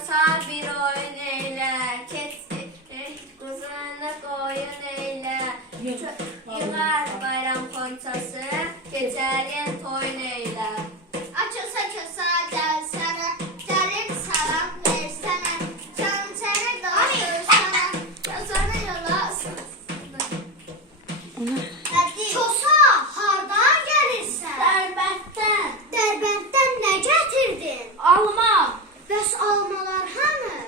Çosa bir oyun eyle, kuzunu koyun eyle. Yıllar bayram konçası, geçerin toyun eyle. Açılsa çosa gelsene, gelin salam versene. Canım seni doyursana, çosanı yola ısırsana. Çosa hardan gelirsən? Dərbənddən. Dərbənddən nə gətirdin? Alma. Bəs almalar hanı?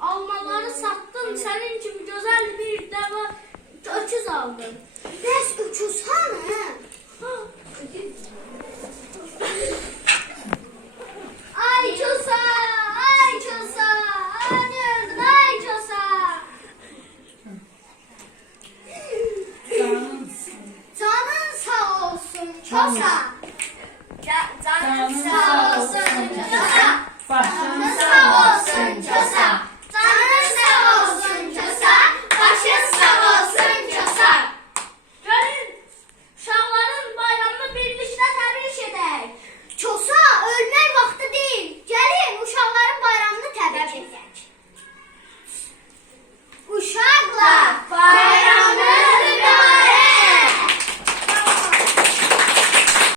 Almaları sattım, senin gibi güzel bir deva öküz aldım. Bəs öküz hanı? Öküz